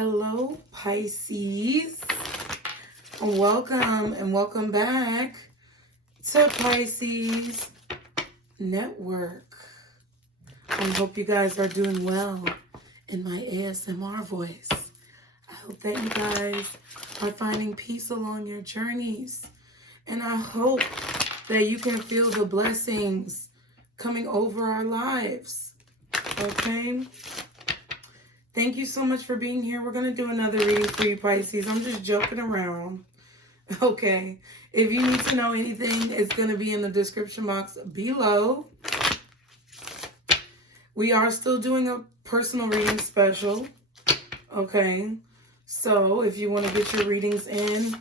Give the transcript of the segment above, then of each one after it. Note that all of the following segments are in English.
Hello, Pisces. Welcome and welcome back to Pisces Network. I hope you guys are doing well in my ASMR voice. I hope that you guys are finding peace along your journeys. And I hope that you can feel the blessings coming over our lives. Okay? Thank you so much for being here. We're going to do another reading for you, Pisces. I'm just joking around. Okay. If you need to know anything, it's going to be in the description box below. We are still doing a personal reading special. Okay. So if you want to get your readings in,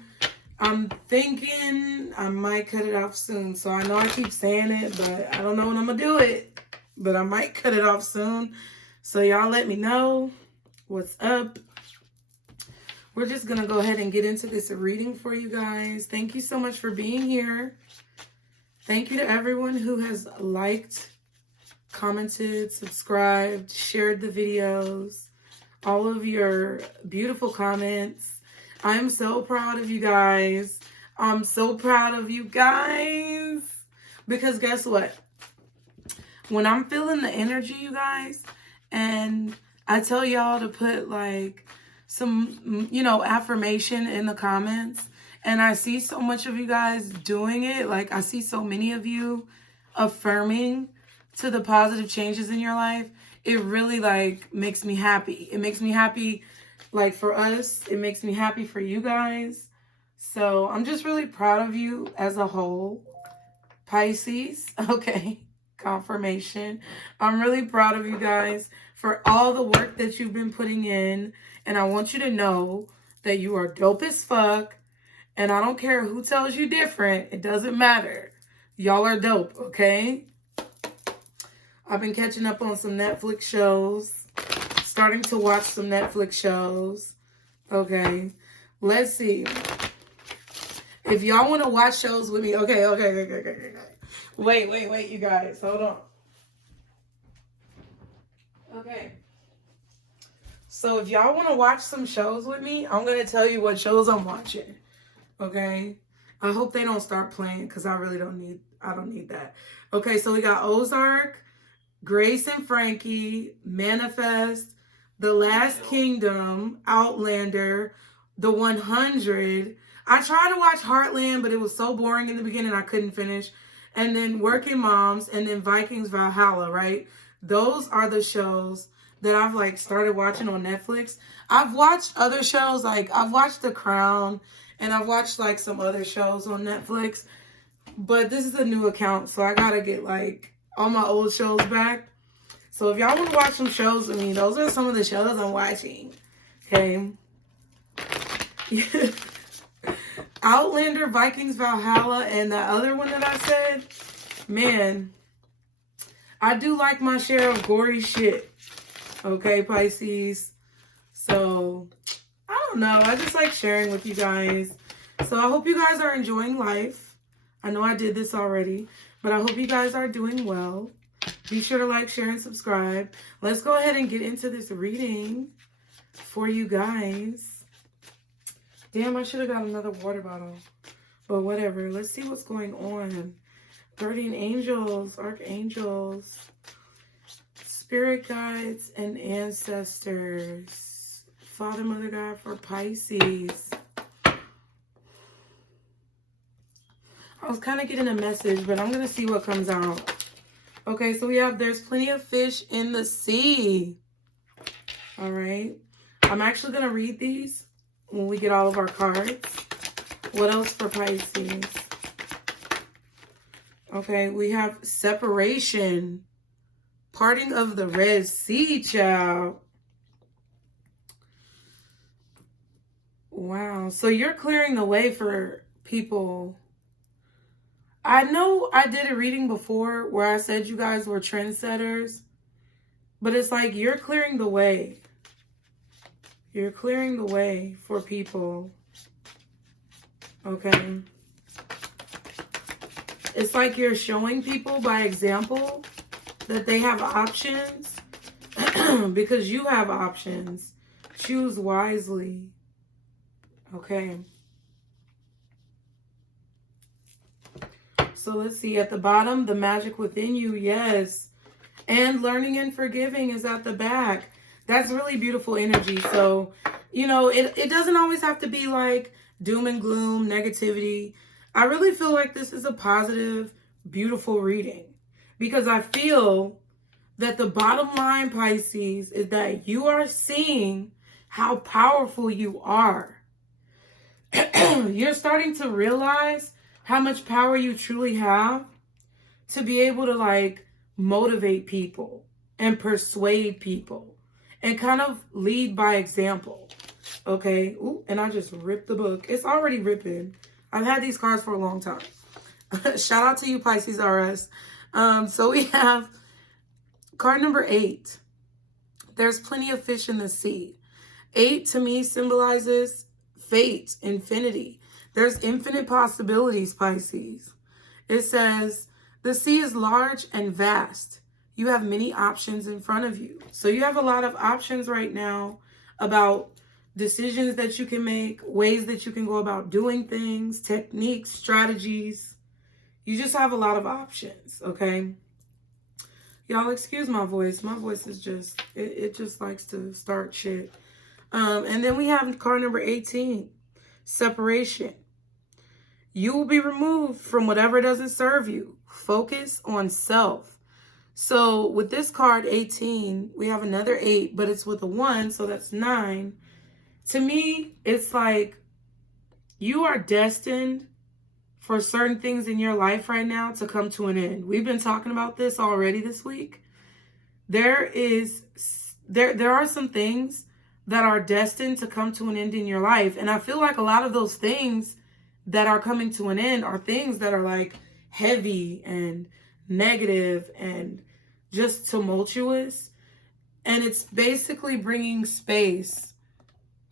I'm thinking I might cut it off soon. So I know I keep saying it, but I don't know when I'm going to do it. But I might cut it off soon. So y'all let me know what's up. We're just going to go ahead and get into this reading for you guys. Thank you so much for being here. Thank you to everyone who has liked, commented, subscribed, shared the videos, all of your beautiful comments. I am so proud of you guys. I'm so proud of you guys. Because guess what? When I'm feeling the energy, you guys, and I tell y'all to put like some, affirmation in the comments, and I see so much of you guys doing it. Like I see so many of you affirming to the positive changes in your life. It really like makes me happy. It makes me happy like for us. It makes me happy for you guys. So I'm just really proud of you as a whole. Pisces. Okay. Confirmation. I'm really proud of you guys for all the work that you've been putting in, and I want you to know that you are dope as fuck, and I don't care who tells you different. It doesn't matter. Y'all are dope, okay? I've been catching up on some Netflix shows, starting to watch some Netflix shows. Okay, let's see. If y'all want to watch shows with me, okay. Wait, you guys. Hold on. Okay. So if y'all want to watch some shows with me, I'm going to tell you what shows I'm watching. Okay? I hope they don't start playing because I don't need that. Okay, so we got Ozark, Grace and Frankie, Manifest, The Last Kingdom, Outlander, The 100. I tried to watch Heartland, but it was so boring in the beginning I couldn't finish. And then Working Moms, and then Vikings Valhalla, right? Those are the shows that I've like started watching on Netflix. I've watched other shows, like I've watched The Crown, and I've watched like some other shows on Netflix. But this is a new account, so I gotta get like all my old shows back. So if y'all want to watch some shows with me, those are some of the shows I'm watching. Okay. Outlander, Vikings Valhalla, and the other one that I said, man, I do like my share of gory shit. Okay, Pisces. So, I don't know. I just like sharing with you guys. So, I hope you guys are enjoying life. I know I did this already, but I hope you guys are doing well. Be sure to like, share, and subscribe. Let's go ahead and get into this reading for you guys. Damn, I should have got another water bottle. But whatever. Let's see what's going on. Guardian angels, archangels, spirit guides, and ancestors. Father, Mother, God for Pisces. I was kind of getting a message, but I'm going to see what comes out. Okay, so we have there's plenty of fish in the sea. All right. I'm actually going to read these when we get all of our cards. What else for Pisces? Okay, we have separation. Parting of the Red Sea, child. Wow. So you're clearing the way for people. I know I did a reading before where I said you guys were trendsetters. But it's like you're clearing the way. You're clearing the way for people. Okay. It's like you're showing people by example that they have options because you have options. choose wisely. Okay. So let's see. At the bottom, the magic within you. Yes. And learning and forgiving is at the back. That's really beautiful energy. So, you know, it doesn't always have to be like doom and gloom, negativity. I really feel like this is a positive, beautiful reading. Because I feel that the bottom line, Pisces, is that you are seeing how powerful you are. You're starting to realize how much power you truly have to be able to like motivate people and persuade people and kind of lead by example. Okay. Ooh, and I just ripped the book. It's already ripping. I've had these cards for a long time. Shout out to you, Pisces RS. So we have card number 8. There's plenty of fish in the sea. 8 to me symbolizes fate, infinity. There's infinite possibilities, Pisces. It says, the sea is large and vast. You have many options in front of you. So you have a lot of options right now about decisions that you can make, ways that you can go about doing things, techniques, strategies. You just have a lot of options, okay? Y'all excuse my voice. My voice is just, it just likes to start shit. And then we have card number 18, separation. You will be removed from whatever doesn't serve you. Focus on self. So with this card 18, we have another 8, but it's with a 1, so that's 9. To me, it's like you are destined for certain things in your life right now to come to an end. We've been talking about this already this week. There are some things that are destined to come to an end in your life. And I feel like a lot of those things that are coming to an end are things that are like heavy and negative and just tumultuous. And it's basically bringing space.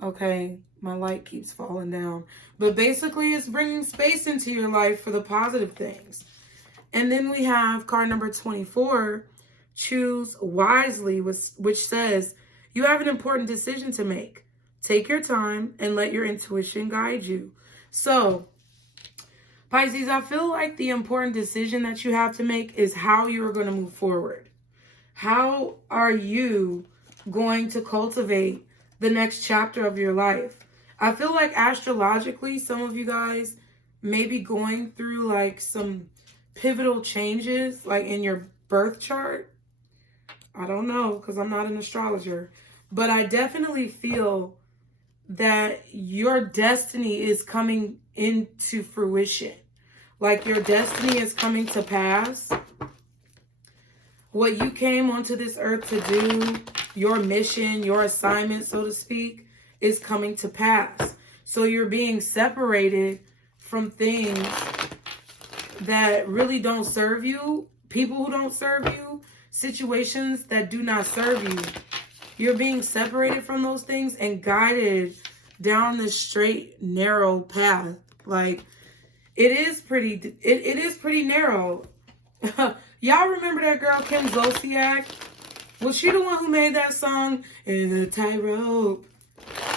Okay, my light keeps falling down. But basically it's bringing space into your life for the positive things. And then we have card number 24, choose wisely, which says, you have an important decision to make. Take your time and let your intuition guide you. So, Pisces, I feel like the important decision that you have to make is how you are going to move forward. How are you going to cultivate the next chapter of your life? I feel like astrologically, some of you guys may be going through like some pivotal changes like in your birth chart. I don't know because I'm not an astrologer. But I definitely feel that your destiny is coming into fruition. Like your destiny is coming to pass. What you came onto this earth to do, your mission, your assignment, so to speak, is coming to pass. So you're being separated from things that really don't serve you, people who don't serve you, situations that do not serve you. You're being separated from those things and guided down this straight, narrow path. Like, it is pretty narrow. Y'all remember that girl, Kim Zodiac? Was she the one who made that song, "In a Tightrope"?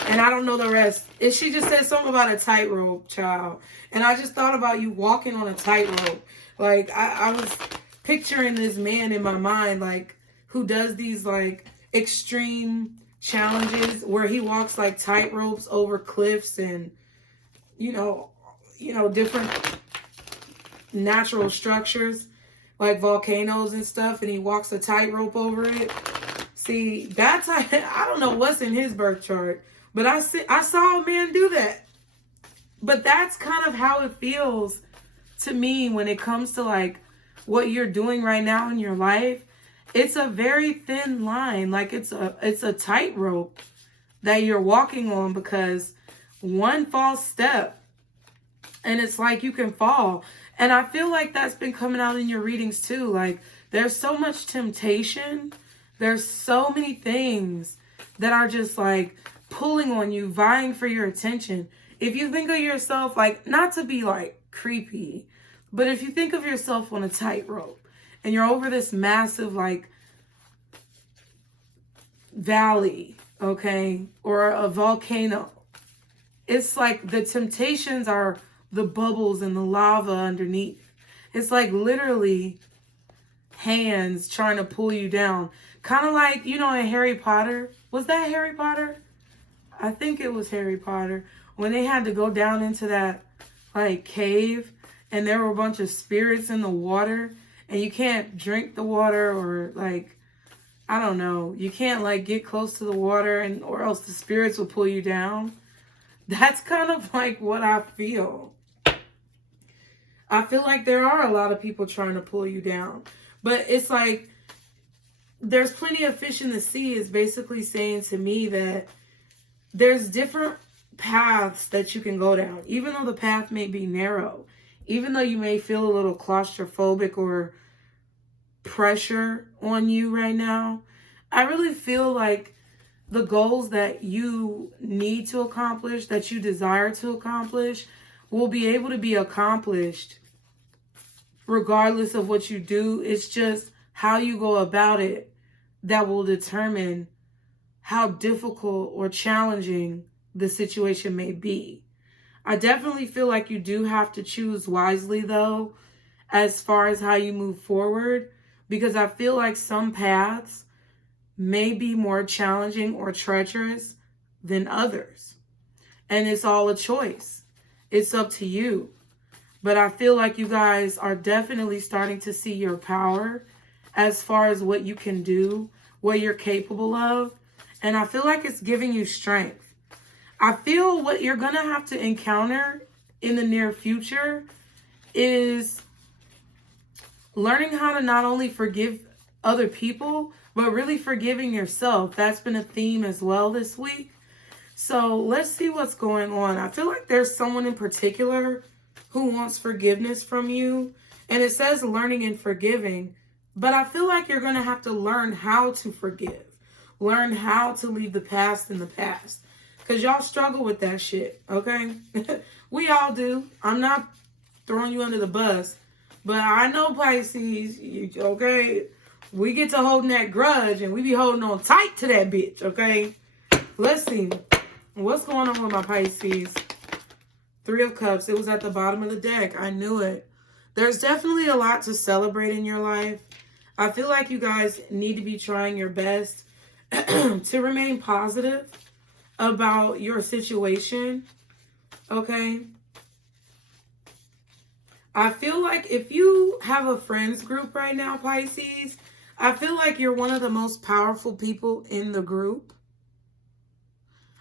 And I don't know the rest. She just said something about a tightrope, child. And I just thought about you walking on a tightrope. Like, I was picturing this man in my mind, like, who does these, like, extreme challenges where he walks like tight ropes over cliffs and you know different natural structures like volcanoes and stuff, and he walks a tightrope over it. See, that's I don't know what's in his birth chart, but I saw a man do that. But that's kind of how it feels to me when it comes to like what you're doing right now in your life. It's a very thin line. Like it's a tightrope that you're walking on, because one false step and it's like you can fall. And I feel like that's been coming out in your readings too. Like there's so much temptation. There's so many things that are just like pulling on you, vying for your attention. If you think of yourself, like, not to be like creepy, but if you think of yourself on a tightrope and you're over this massive like valley, okay, or a volcano. It's like the temptations are the bubbles and the lava underneath. It's like literally hands trying to pull you down. Kind of like, you know, in Harry Potter. Was that Harry Potter? I think it was Harry Potter. When they had to go down into that, like, cave. And there were a bunch of spirits in the water. And you can't drink the water or, like, I don't know. You can't, like, get close to the water and or else the spirits will pull you down. That's kind of like what I feel. I feel like there are a lot of people trying to pull you down. But it's like, there's plenty of fish in the sea is basically saying to me that there's different paths that you can go down. Even though the path may be narrow. Even though you may feel a little claustrophobic or pressure on you right now. I really feel like the goals that you need to accomplish, that you desire to accomplish, will be able to be accomplished regardless of what you do. It's just how you go about it that will determine how difficult or challenging the situation may be. I definitely feel like you do have to choose wisely, though, as far as how you move forward, because I feel like some paths may be more challenging or treacherous than others. And it's all a choice. It's up to you. But I feel like you guys are definitely starting to see your power as far as what you can do, what you're capable of. And I feel like it's giving you strength. I feel what you're going to have to encounter in the near future is learning how to not only forgive other people, but really forgiving yourself. That's been a theme as well this week. So let's see what's going on. I feel like there's someone in particular who wants forgiveness from you. And it says learning and forgiving. But I feel like you're going to have to learn how to forgive. Learn how to leave the past in the past. Because y'all struggle with that shit, okay? We all do. I'm not throwing you under the bus. But I know Pisces, okay? We get to holding that grudge and we be holding on tight to that bitch, okay? Let's see. What's going on with my Pisces? 3 of Cups. It was at the bottom of the deck. I knew it. There's definitely a lot to celebrate in your life. I feel like you guys need to be trying your best to remain positive about your situation, okay? I feel like if you have a friends group right now, Pisces, I feel like you're one of the most powerful people in the group.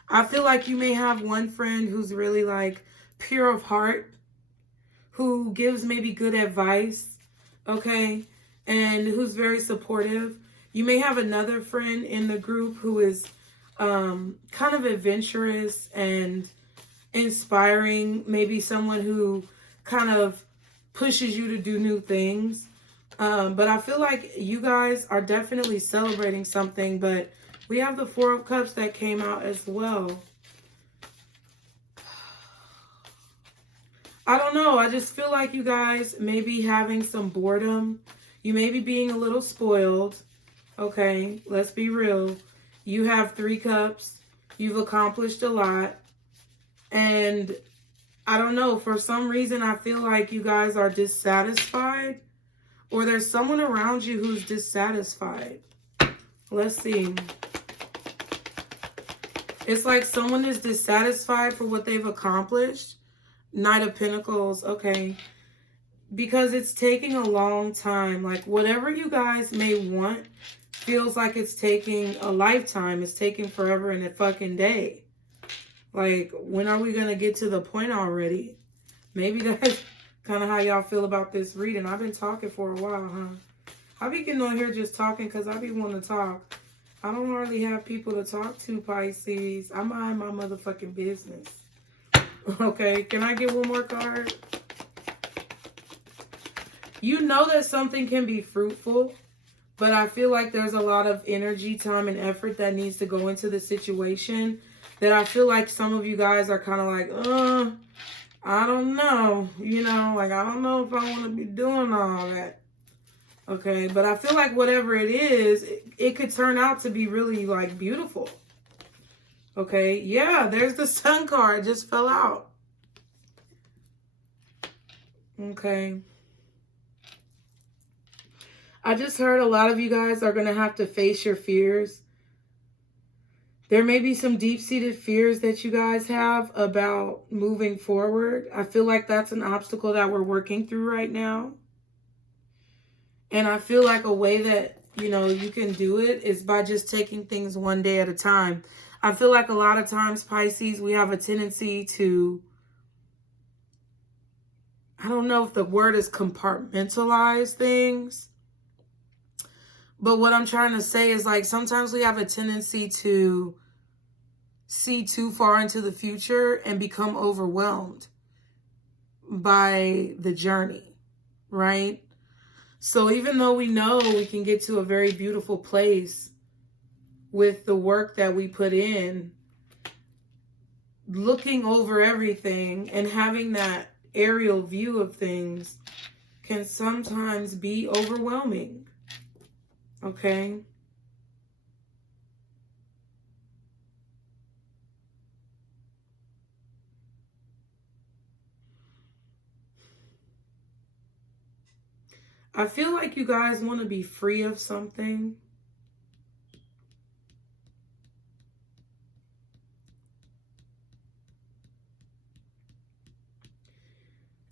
I feel like you may have one friend who's really like pure of heart, who gives maybe good advice, okay, and who's very supportive. You may have another friend in the group who is kind of adventurous and inspiring, maybe someone who kind of pushes you to do new things. But I feel like you guys are definitely celebrating something, but we have the 4 of Cups that came out as well. I don't know. I just feel like you guys may be having some boredom. You may be being a little spoiled. Okay, let's be real. You have 3 cups. You've accomplished a lot. And I don't know. For some reason, I feel like you guys are dissatisfied. Or there's someone around you who's dissatisfied. Let's see. It's like someone is dissatisfied for what they've accomplished. Knight of Pentacles. Okay. Because it's taking a long time. Like whatever you guys may want feels like it's taking a lifetime. It's taking forever and a fucking day. Like, when are we going to get to the point already? Maybe that's kind of how y'all feel about this reading. I've been talking for a while, huh? I be getting on here just talking because I be wanting to talk. I don't hardly have people to talk to, Pisces. I mind my motherfucking business. Okay, can I get one more card? You know that something can be fruitful, but I feel like there's a lot of energy, time, and effort that needs to go into the situation that I feel like some of you guys are kind of like, I don't know. You know, like, I don't know if I want to be doing all that. Okay, but I feel like whatever it is, it could turn out to be really, like, beautiful. Okay, yeah, there's the Sun card. Just fell out. Okay. I just heard a lot of you guys are going to have to face your fears. There may be some deep-seated fears that you guys have about moving forward. I feel like that's an obstacle that we're working through right now. And I feel like a way that, you know, you can do it is by just taking things one day at a time. I feel like a lot of times, Pisces, we have a tendency to, I don't know if the word is compartmentalize things. But what I'm trying to say is, like, sometimes we have a tendency to see too far into the future and become overwhelmed by the journey, right? So even though we know we can get to a very beautiful place with the work that we put in, looking over everything and having that aerial view of things can sometimes be overwhelming. Okay. I feel like you guys want to be free of something.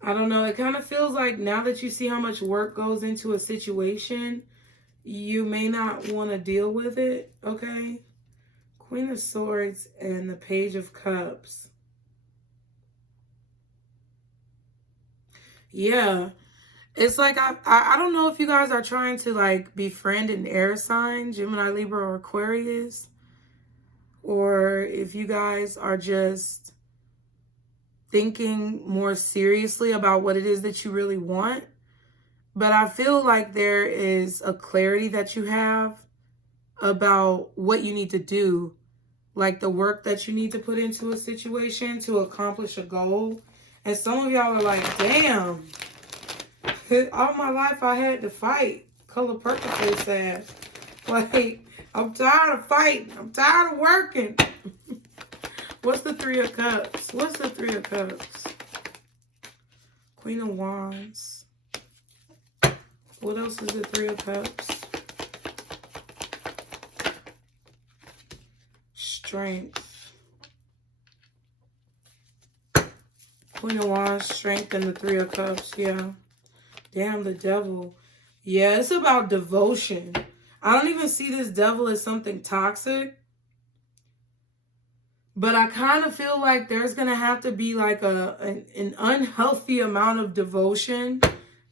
I don't know. It kind of feels like now that you see how much work goes into a situation, you may not want to deal with it, okay? Queen of Swords and the Page of Cups. Yeah. It's like, I don't know if you guys are trying to, like, befriend an air sign, Gemini, Libra, or Aquarius. Or if you guys are just thinking more seriously about what it is that you really want. But I feel like there is a clarity that you have about what you need to do, like the work that you need to put into a situation to accomplish a goal. And some of y'all are like, damn, all my life I had to fight. Color Purple face ass. Like, I'm tired of fighting. I'm tired of working. What's the Three of Cups? What's the Three of Cups? Queen of Wands. What else is the Three of Cups? Strength. Queen of Wands, Strength, and the Three of Cups. Yeah. Damn, the Devil. Yeah, it's about devotion. I don't even see this Devil as something toxic. But I kind of feel like there's going to have to be like an unhealthy amount of devotion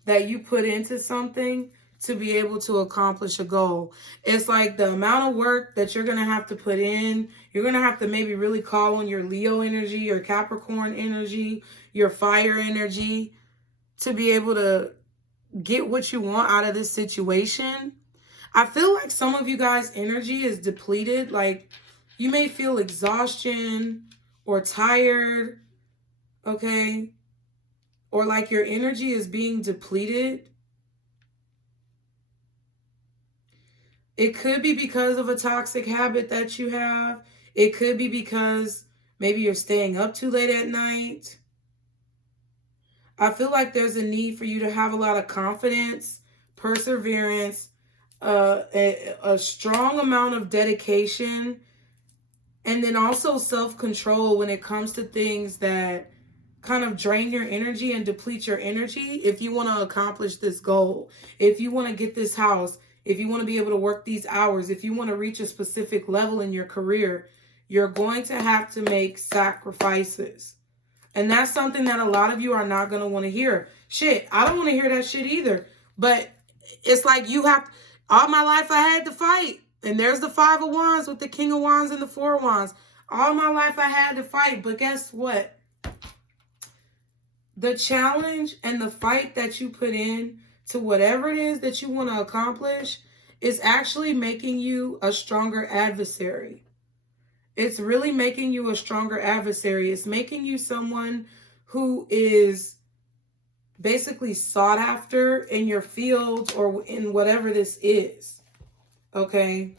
that you put into something to be able to accomplish a goal. It's like the amount of work that you're going to have to put in. You're going to have to maybe really call on your Leo energy, your Capricorn energy, your fire energy to be able to get what you want out of this situation. I feel like some of you guys' energy is depleted. Like, you may feel exhaustion or tired, okay? Or like your energy is being depleted. It could be because of a toxic habit that you have. It could be because maybe you're staying up too late at night. I feel like there's a need for you to have a lot of confidence, perseverance, a strong amount of dedication, and then also self-control when it comes to things that kind of drain your energy and deplete your energy. If you want to accomplish this goal, if you want to get this house, if you want to be able to work these hours, if you want to reach a specific level in your career, you're going to have to make sacrifices. And that's something that a lot of you are not going to want to hear. Shit, I don't want to hear that shit either. But it's like you have, all my life I had to fight. And there's the Five of Wands with the King of Wands and the Four of Wands. All my life I had to fight. But guess what? The challenge and the fight that you put in to whatever it is that you want to accomplish is actually making you a stronger adversary. It's really making you a stronger adversary. It's making you someone who is basically sought after in your field or in whatever this is. Okay?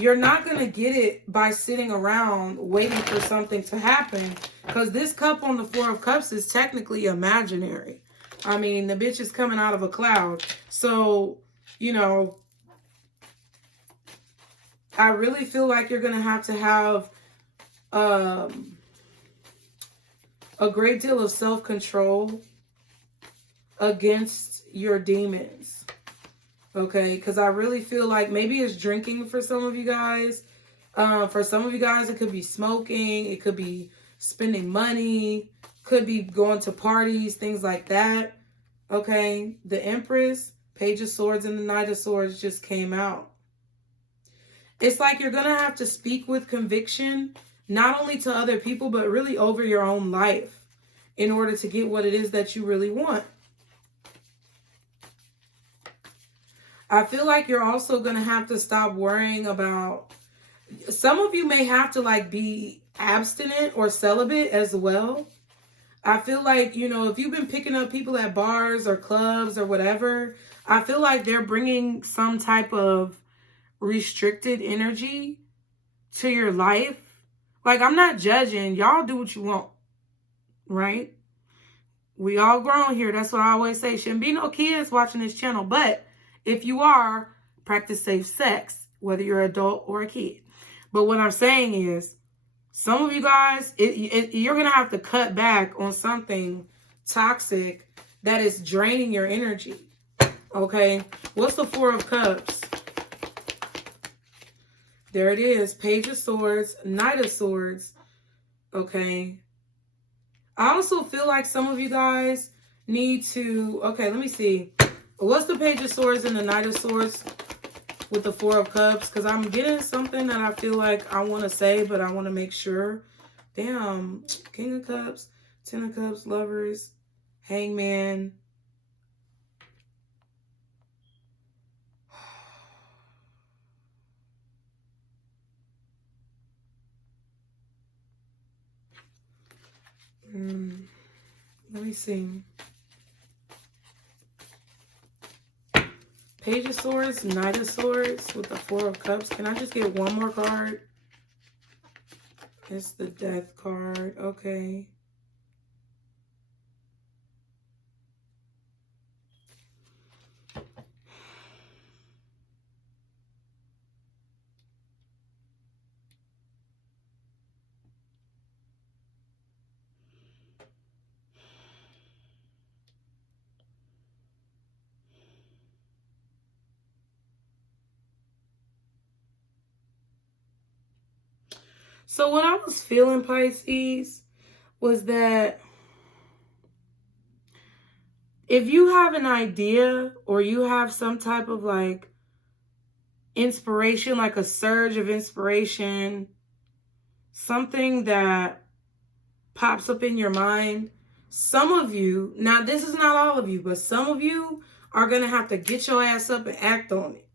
you're not going to get it by sitting around waiting for something to happen. Because this cup on the Four of Cups is technically imaginary. I mean, the bitch is coming out of a cloud. So, you know, I really feel like you're going to have a great deal of self-control against your demons. Okay, because I really feel like maybe it's drinking for some of you guys. For some of you guys, it could be smoking. It could be spending money. Could be going to parties, things like that. Okay, the Empress, Page of Swords, and the Knight of Swords just came out. It's like you're going to have to speak with conviction, not only to other people, but really over your own life in order to get what it is that you really want. I feel like you're also going to have to stop worrying about, some of you may have to like be abstinent or celibate as well. I feel like, you know, if you've been picking up people at bars or clubs or whatever, I feel like they're bringing some type of restricted energy to your life. Like, I'm not judging. Y'all do what you want, right? We all grown here. That's what I always say. Shouldn't be no kids watching this channel, but if you are, practice safe sex, whether you're an adult or a kid. But what I'm saying is, some of you guys, you're going to have to cut back on something toxic that is draining your energy. Okay? What's the Four of Cups? There it is. Page of Swords, Knight of Swords. Okay? I also feel like some of you guys need to... Okay, let me see. What's the Page of Swords and the Knight of Swords with the Four of Cups? Because I'm getting something that I feel like I want to say, but I want to make sure. Damn. King of Cups, Ten of Cups, Lovers, Hangman. Let me see. Page of Swords, Knight of Swords with the Four of Cups. Can I just get one more card? It's the Death card. Okay. So what I was feeling, Pisces, was that if you have an idea or you have some type of like inspiration, like a surge of inspiration, something that pops up in your mind, some of you, now this is not all of you, but some of you are going to have to get your ass up and act on it.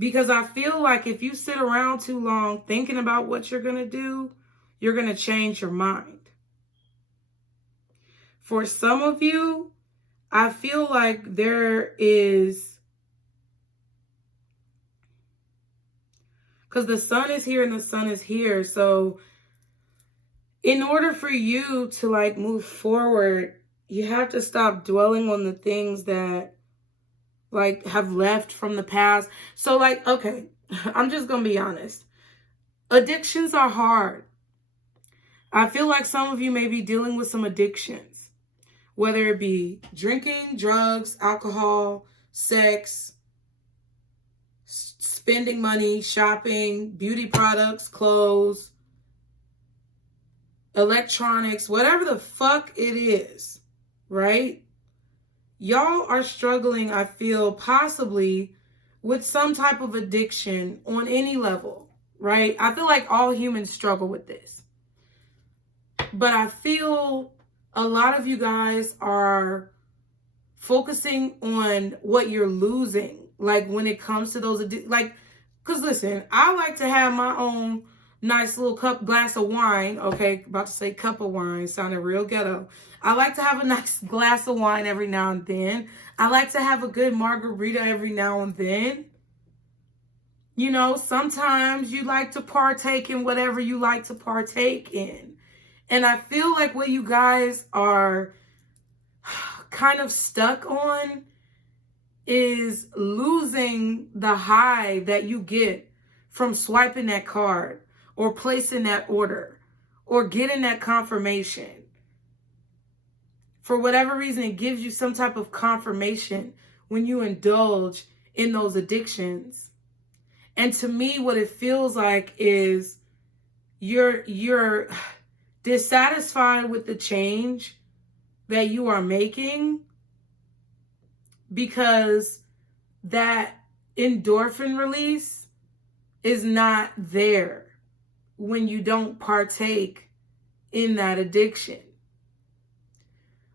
Because I feel like if you sit around too long thinking about what you're going to do, you're going to change your mind. For some of you, I feel like there is, because the sun is here and the sun is here. So in order for you to like move forward, you have to stop dwelling on the things that like have left from the past. So like, okay, I'm just going to be honest. Addictions are hard. I feel like some of you may be dealing with some addictions, whether it be drinking, drugs, alcohol, sex, spending money, shopping, beauty products, clothes, electronics, whatever the fuck it is, right? Y'all are struggling, I feel, possibly with some type of addiction on any level, right? I feel like all humans struggle with this. But I feel a lot of you guys are focusing on what you're losing, like when it comes to those, like, because listen, I like to have my own nice little glass of wine. Okay, about to say cup of wine, sounded real ghetto. I like to have a nice glass of wine every now and then. I like to have a good margarita every now and then. You know, sometimes you like to partake in whatever you like to partake in. And I feel like what you guys are kind of stuck on is losing the high that you get from swiping that card or placing that order or getting that confirmation. For whatever reason, it gives you some type of confirmation when you indulge in those addictions. And to me, what it feels like is you're dissatisfied with the change that you are making because that endorphin release is not there when you don't partake in that addiction.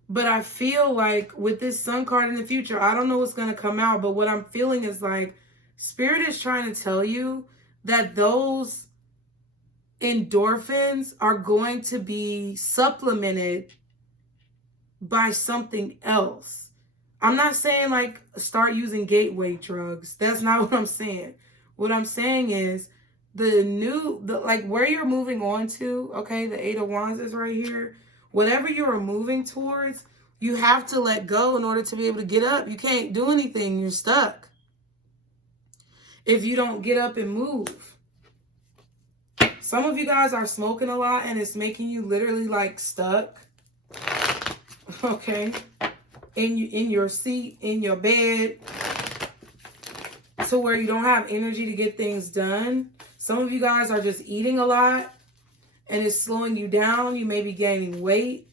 But I feel like with this Sun card in the future, I don't know what's going to come out, but what I'm feeling is like Spirit is trying to tell you that those endorphins are going to be supplemented by something else. I'm not saying like start using gateway drugs. That's not what I'm saying. What I'm saying is like where you're moving on to, okay, the 8 of Wands is right here. Whatever you're moving towards, you have to let go in order to be able to get up. You can't do anything. You're stuck if you don't get up and move. Some of you guys are smoking a lot and it's making you literally like stuck. Okay. In your seat, in your bed, to where you don't have energy to get things done. Some of you guys are just eating a lot and it's slowing you down. You may be gaining weight.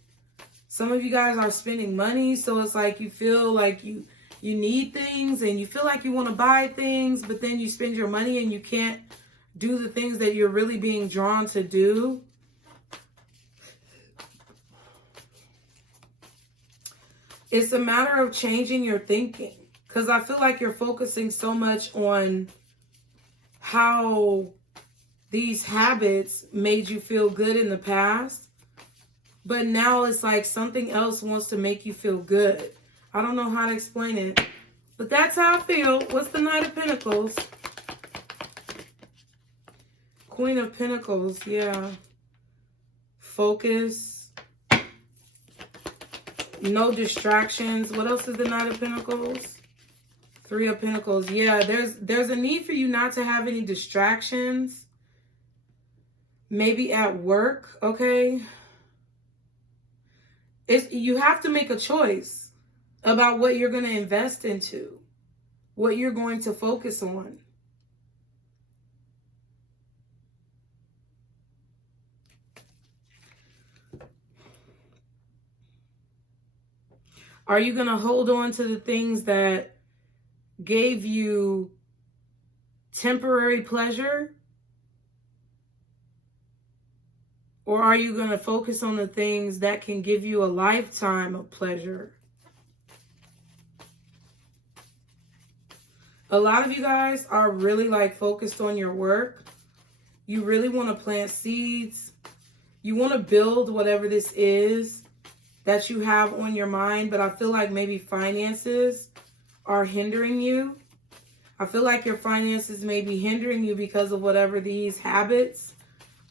Some of you guys are spending money, so it's like you feel like you need things and you feel like you want to buy things, but then you spend your money and you can't do the things that you're really being drawn to do. It's a matter of changing your thinking, because I feel like you're focusing so much on how these habits made you feel good in the past, but now it's like something else wants to make you feel good. I don't know how to explain it, but that's how I feel. What's the Knight of Pentacles? Queen of Pentacles, yeah. Focus. No distractions. What else is the Knight of Pentacles? 3 of Pentacles. Yeah, there's a need for you not to have any distractions. Maybe at work, okay? You have to make a choice about what you're going to invest into, what you're going to focus on. Are you going to hold on to the things that gave you temporary pleasure? Or are you going to focus on the things that can give you a lifetime of pleasure? A lot of you guys are really like focused on your work. You really want to plant seeds. You want to build whatever this is that you have on your mind, but I feel like maybe finances are hindering you. I feel like your finances may be hindering you because of whatever these habits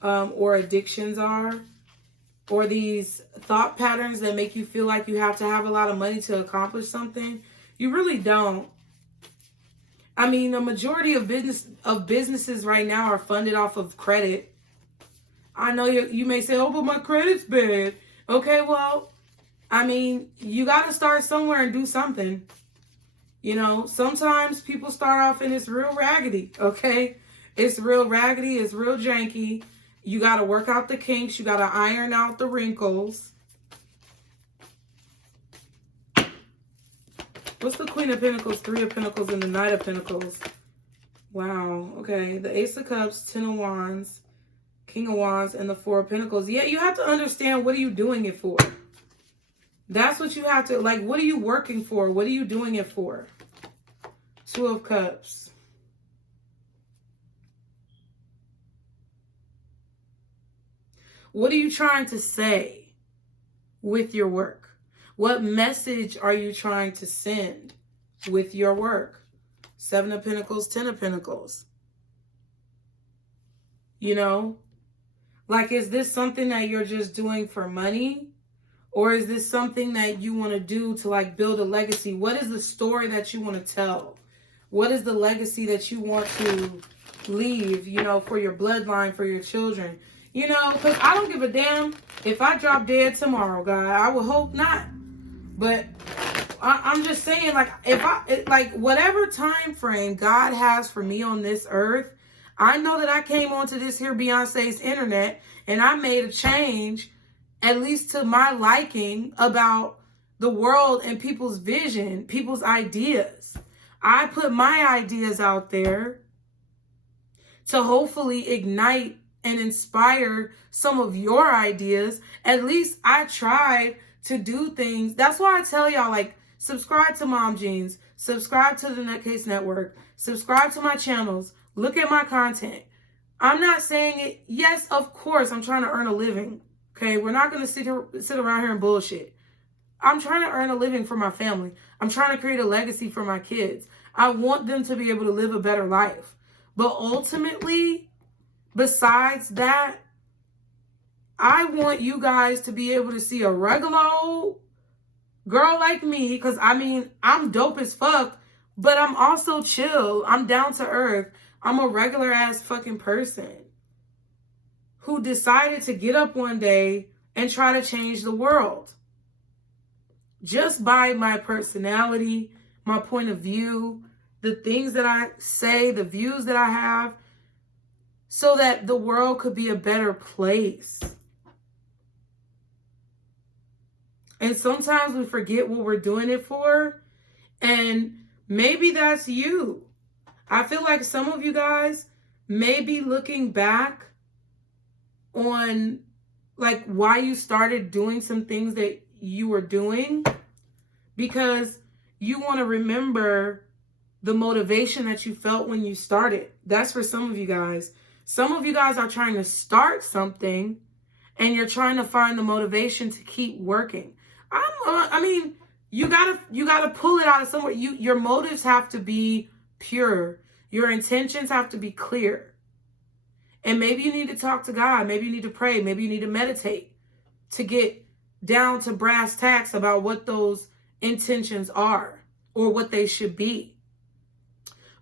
or addictions are, or these thought patterns that make you feel like you have to have a lot of money to accomplish something. You really don't. I mean, the majority of businesses right now are funded off of credit. I know you may say, oh, but my credit's bad. Okay, well, I mean, you got to start somewhere and do something. You know, sometimes people start off and it's real raggedy, okay? It's real raggedy. It's real janky. You got to work out the kinks. You got to iron out the wrinkles. What's the Queen of Pentacles, 3 of Pentacles, and the Knight of Pentacles? Wow, okay. The Ace of Cups, 10 of Wands, King of Wands, and the 4 of Pentacles. Yeah, you have to understand, what are you doing it for? That's what you have to, like, what are you working for? What are you doing it for? 2 of Cups. What are you trying to say with your work? What message are you trying to send with your work? 7 of Pentacles, 10 of Pentacles. You know? Like, is this something that you're just doing for money? Or is this something that you want to do to like build a legacy? What is the story that you want to tell? What is the legacy that you want to leave, you know, for your bloodline, for your children? You know, because I don't give a damn if I drop dead tomorrow, God. I would hope not. But I'm just saying, like, like whatever time frame God has for me on this earth, I know that I came onto this here Beyonce's internet and I made a change, at least to my liking, about the world and people's vision, people's ideas. I put my ideas out there to hopefully ignite and inspire some of your ideas. At least I tried to do things. That's why I tell y'all, like, subscribe to Mom Jeans, subscribe to the NutCase Network, subscribe to my channels, look at my content. I'm not saying it. Yes, of course, I'm trying to earn a living. Okay, we're not going to sit around here and bullshit. I'm trying to earn a living for my family. I'm trying to create a legacy for my kids. I want them to be able to live a better life. But ultimately, besides that, I want you guys to be able to see a regular old girl like me. Because, I mean, I'm dope as fuck, but I'm also chill. I'm down to earth. I'm a regular ass fucking person who decided to get up one day and try to change the world. Just by my personality, my point of view, the things that I say, the views that I have, so that the world could be a better place. And sometimes we forget what we're doing it for. And maybe that's you. I feel like some of you guys may be looking back on like why you started doing some things that you were doing, because you want to remember the motivation that you felt when you started. That's for some of you guys. Some of you guys are trying to start something and you're trying to find the motivation to keep working. I mean, you gotta pull it out of somewhere. Your motives have to be pure. Your intentions have to be clear. And maybe you need to talk to God. Maybe you need to pray. Maybe you need to meditate to get down to brass tacks about what those intentions are or what they should be.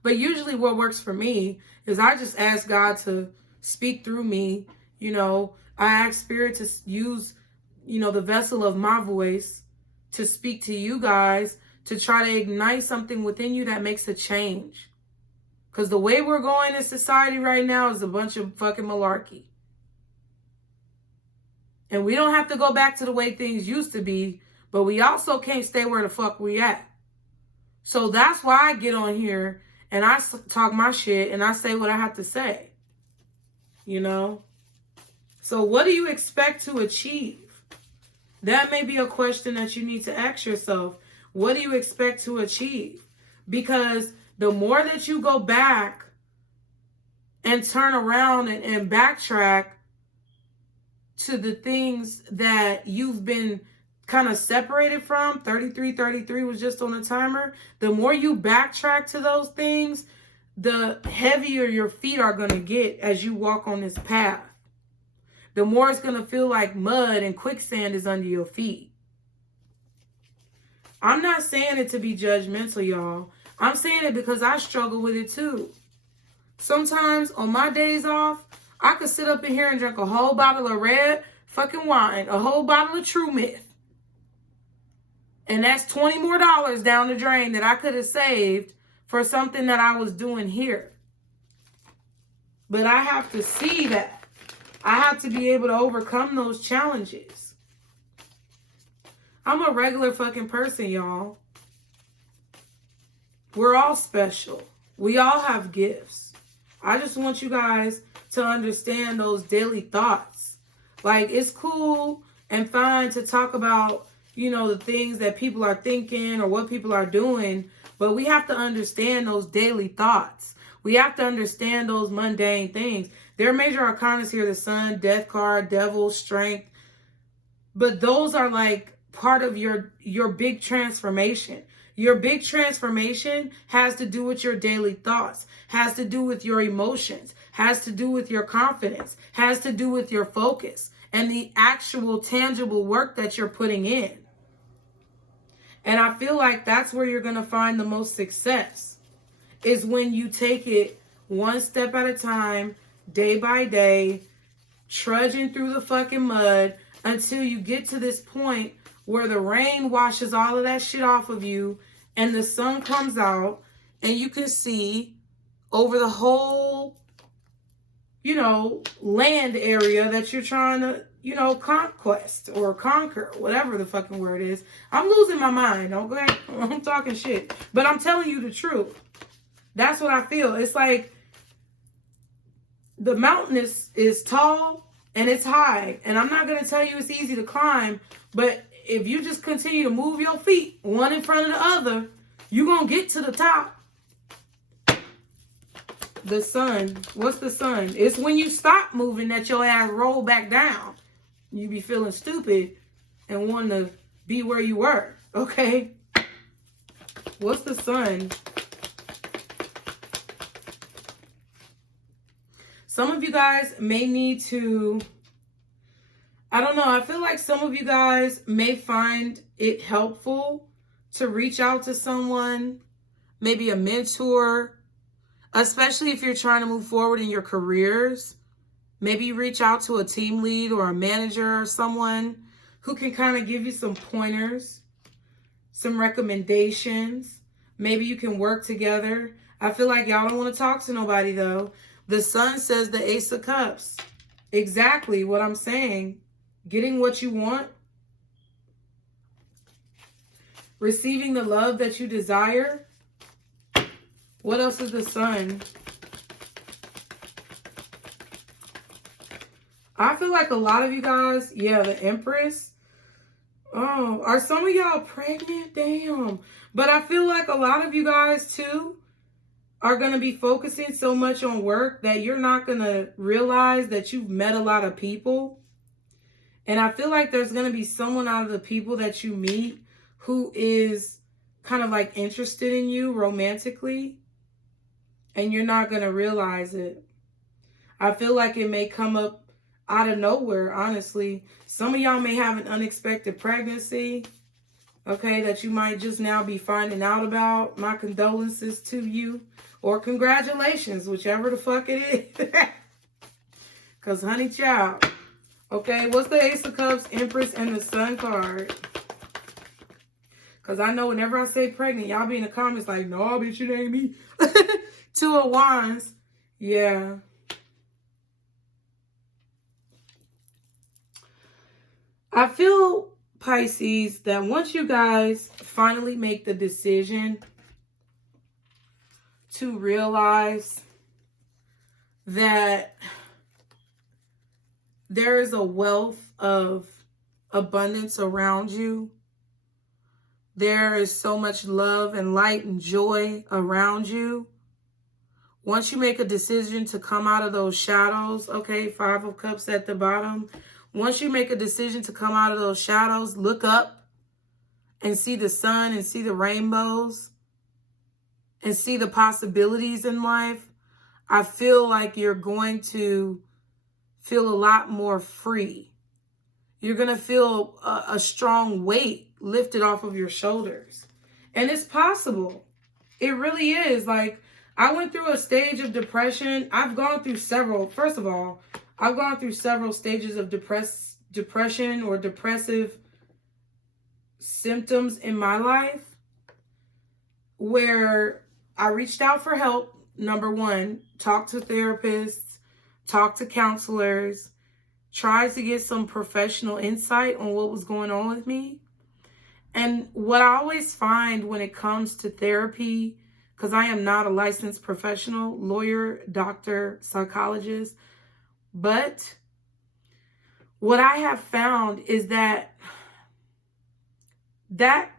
But usually what works for me is I just ask God to speak through me. You know, I ask Spirit to use, you know, the vessel of my voice to speak to you guys, to try to ignite something within you that makes a change. Because the way we're going in society right now is a bunch of fucking malarkey. And we don't have to go back to the way things used to be, but we also can't stay where the fuck we at. So that's why I get on here and I talk my shit and I say what I have to say. You know? So what do you expect to achieve? That may be a question that you need to ask yourself. What do you expect to achieve? Because the more that you go back and turn around and backtrack to the things that you've been kind of separated from, 33 was just on a timer, the more you backtrack to those things, the heavier your feet are going to get as you walk on this path. The more it's going to feel like mud and quicksand is under your feet. I'm not saying it to be judgmental, y'all. I'm saying it because I struggle with it too. Sometimes on my days off, I could sit up in here and drink a whole bottle of red fucking wine, a whole bottle of True Myth. And that's $20 more down the drain that I could have saved for something that I was doing here. But I have to see that. I have to be able to overcome those challenges. I'm a regular fucking person, y'all. We're all special. We all have gifts. I just want you guys to understand those daily thoughts. Like, it's cool and fine to talk about, you know, the things that people are thinking or what people are doing, but we have to understand those daily thoughts. We have to understand those mundane things. There are major arcanas here: the sun, death card, devil, strength. But those are like part of your big transformation. Your big transformation has to do with your daily thoughts, has to do with your emotions, has to do with your confidence, has to do with your focus and the actual tangible work that you're putting in. And I feel like that's where you're going to find the most success, is when you take it one step at a time, day by day, trudging through the fucking mud until you get to this point where the rain washes all of that shit off of you and the sun comes out and you can see over the whole, land area that you're trying to, conquest or conquer, whatever the fucking word is. I'm losing my mind, okay? I'm talking shit. But I'm telling you the truth. That's what I feel. It's like the mountain is tall and it's high. And I'm not going to tell you it's easy to climb. But if you just continue to move your feet one in front of the other, you're going to get to the top. The sun. What's the sun? It's when you stop moving that your ass roll back down. You be feeling stupid and wanting to be where you were. Okay? What's the sun? Some of you guys may need to, I don't know, I feel like some of you guys may find it helpful to reach out to someone, maybe a mentor, especially if you're trying to move forward in your careers. Maybe reach out to a team lead or a manager or someone who can kind of give you some pointers, some recommendations. Maybe you can work together. I feel like y'all don't want to talk to nobody though. The sun says the Ace of Cups. Exactly what I'm saying. Getting what you want. Receiving the love that you desire. What else is the sun? I feel like a lot of you guys, yeah, the Empress. Oh, are some of y'all pregnant? Damn. But I feel like a lot of you guys too are going to be focusing so much on work that you're not going to realize that you've met a lot of people. And I feel like there's going to be someone out of the people that you meet who is kind of like interested in you romantically. And you're not going to realize it. I feel like it may come up out of nowhere, honestly. Some of y'all may have an unexpected pregnancy, okay, that you might just now be finding out about. My condolences to you. Or congratulations, whichever the fuck it is. Because, honey child. Okay, what's the Ace of Cups, Empress, and the Sun card? Because I know whenever I say pregnant, y'all be in the comments like, no, bitch, it ain't me. Two of Wands. Yeah. I feel, Pisces, that once you guys finally make the decision to realize that there is a wealth of abundance around you, there is so much love and light and joy around you. Once you make a decision to come out of those shadows, okay, Five of Cups at the bottom. Once you make a decision to come out of those shadows, look up and see the sun and see the rainbows and see the possibilities in life. I feel like you're going to feel a lot more free. You're going to feel a strong weight lifted off of your shoulders. And it's possible. It really is. Like, I went through a stage of depression. I've gone through several. First of all, I've gone through several stages of depression or depressive symptoms in my life where I reached out for help. Number one, talk to therapists, talk to counselors, tried to get some professional insight on what was going on with me. And what I always find when it comes to therapy, because I am not a licensed professional, lawyer, doctor, psychologist, but what I have found is that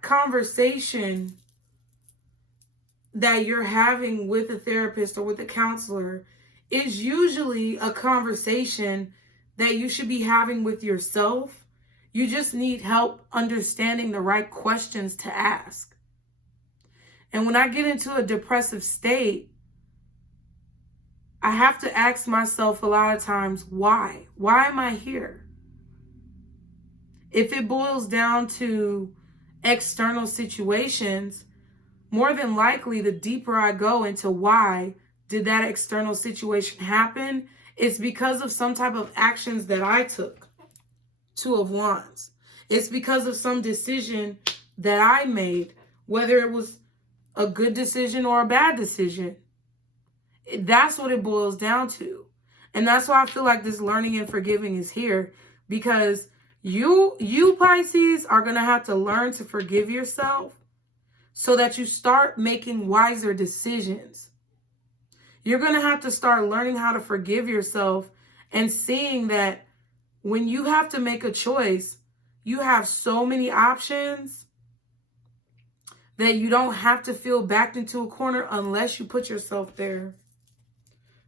conversation that you're having with a therapist or with a counselor is usually a conversation that you should be having with yourself. You just need help understanding the right questions to ask. And when I get into a depressive state, I have to ask myself a lot of times, why? Why am I here? If it boils down to external situations, more than likely, the deeper I go into why did that external situation happen, it's because of some type of actions that I took. Two of Wands. It's because of some decision that I made, whether it was a good decision or a bad decision. That's what it boils down to. And that's why I feel like this learning and forgiving is here, because you Pisces are going to have to learn to forgive yourself so that you start making wiser decisions. You're going to have to start learning how to forgive yourself and seeing that when you have to make a choice, you have so many options that you don't have to feel backed into a corner unless you put yourself there.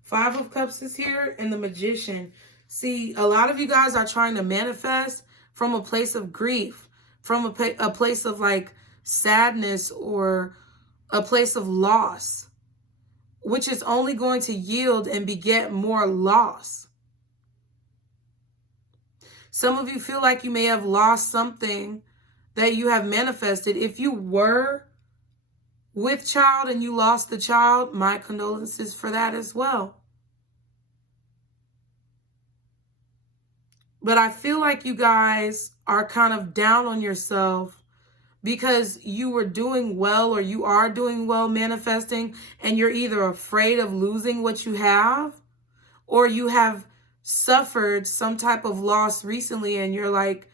5 of Cups is here, and the Magician. See, a lot of you guys are trying to manifest from a place of grief, from a place of like sadness or a place of loss, which is only going to yield and beget more loss. Some of you feel like you may have lost something that you have manifested. If you were with child and you lost the child, my condolences for that as well. But I feel like you guys are kind of down on yourself because you were doing well, or you are doing well manifesting, and you're either afraid of losing what you have, or you have suffered some type of loss recently and you're like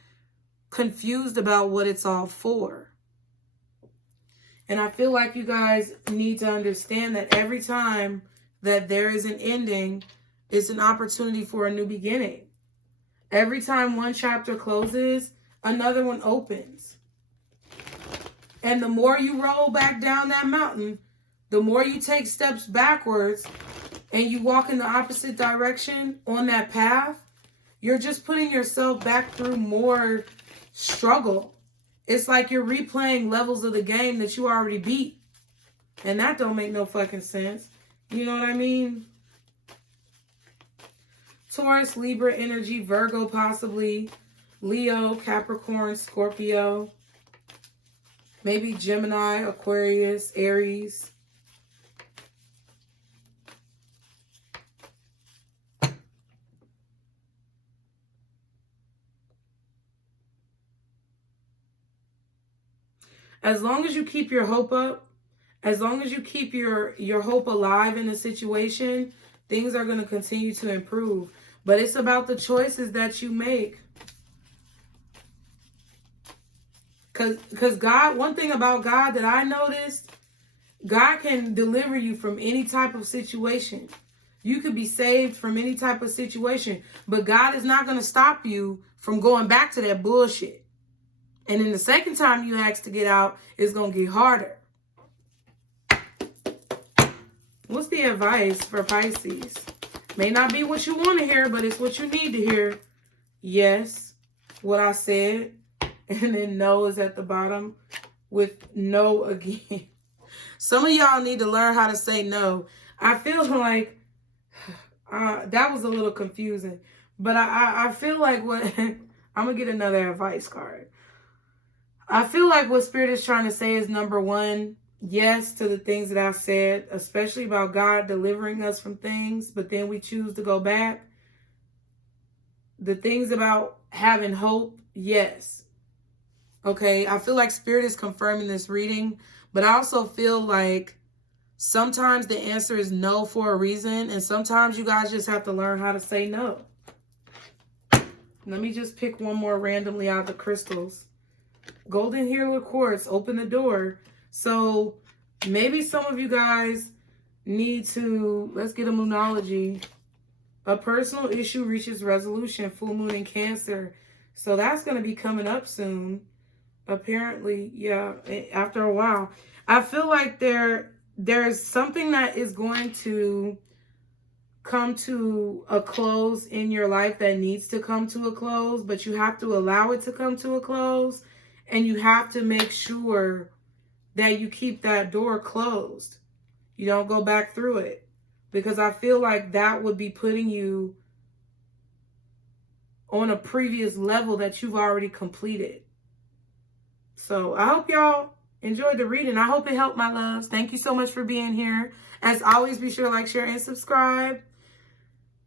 confused about what it's all for. And I feel like you guys need to understand that every time that there is an ending, it's an opportunity for a new beginning. Every time one chapter closes, another one opens. And the more you roll back down that mountain, the more you take steps backwards and you walk in the opposite direction on that path, you're just putting yourself back through more struggle. It's like you're replaying levels of the game that you already beat. And that don't make no fucking sense. You know what I mean? Taurus, Libra energy, Virgo possibly, Leo, Capricorn, Scorpio, maybe Gemini, Aquarius, Aries. As long as you keep your hope up, as long as you keep your hope alive in a situation, things are going to continue to improve. But it's about the choices that you make. Because God, one thing about God that I noticed, God can deliver you from any type of situation. You could be saved from any type of situation. But God is not going to stop you from going back to that bullshit. And then the second time you ask to get out, it's going to get harder. What's the advice for Pisces? May not be what you want to hear, but it's what you need to hear. Yes, what I said. And then no is at the bottom with no again. Some of y'all need to learn how to say no. I feel like that was a little confusing. But I feel like what... I'm going to get another advice card. I feel like what Spirit is trying to say is, number one, yes to the things that I've said, especially about God delivering us from things, but then we choose to go back. The things about having hope, yes. Okay, I feel like Spirit is confirming this reading, but I also feel like sometimes the answer is no for a reason, and sometimes you guys just have to learn how to say no. Let me just pick one more randomly out of the crystals. Golden Healer Quartz, open the door. So maybe some of you guys need to, let's get a moonology. A personal issue reaches resolution, full moon in Cancer. So that's going to be coming up soon. Apparently, yeah, after a while. I feel like there's something that is going to come to a close in your life that needs to come to a close, but you have to allow it to come to a close, and you have to make sure that you keep that door closed. You don't go back through it. because I feel like that would be putting you on a previous level that you've already completed. So I hope y'all enjoyed the reading. I hope it helped, my loves. Thank you so much for being here. As always, be sure to like, share, and subscribe.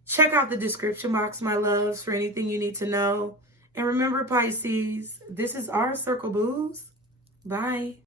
Check out the description box, my loves, for anything you need to know. And remember, Pisces, this is our circle, booze. Bye.